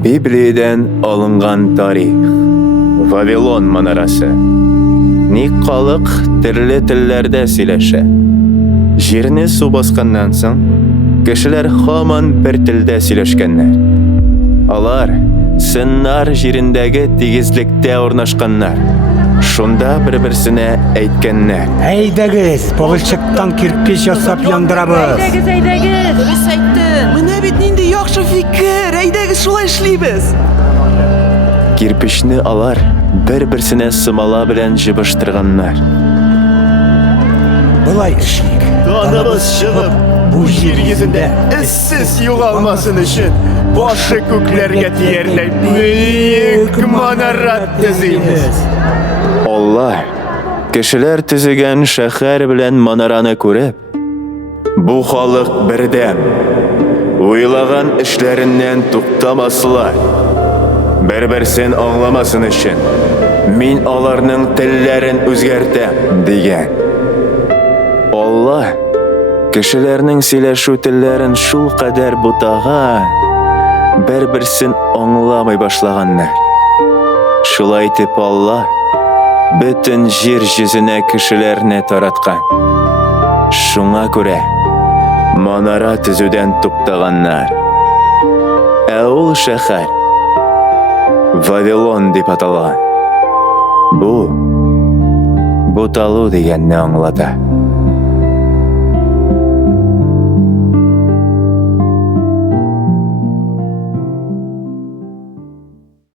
Библиядан алынган тарих. Вавилон манарасы. Ник халык төрле телләрдә сөйләшә. Җирне су басканнан соң, кешеләр һаман бер телдә сөйләшкәннәр. Алар Сыннар җирендәге тигезлектә урнашканнар. Шунда бер-берсенә әйткәннәр. Әйдәгез, балчыктан кирпич ясап яндырабыз. Әйдәгез. Дөрес әйттең. Менә бит нинди яхшы фикер. Әйдәгез шулай эшлибез. Кирпечне алар бер-берсенә сымала белән җибештырганнар. Булай эшлик. Даныбыз чыгып, бу җир йөзендә эссез югалмасын өчен башы күкләргә тиярләй бөек манара төзибез. Аллаһ кешеләр төзегән шәһәр белән манараны күреп, бу халык бердәм, уйлаган эшләреннән туктамаслар. Бер-берсен аңламасын өчен мин аларның телләрен үзгәртәм дигән. Аллаһ кешеләрнең сөйләшү телләрен шул кадәр бутаган, бер-берсен аңламый башлаганнар. Шулай итеп Аллаһ бөтен җир йөзенә кешеләрне тараткан. Шуңа күрә манара төзүдән туктаганнар. Ә ул шәһәр Вавилон дип аталган. Бу буталу дигәнне аңлата.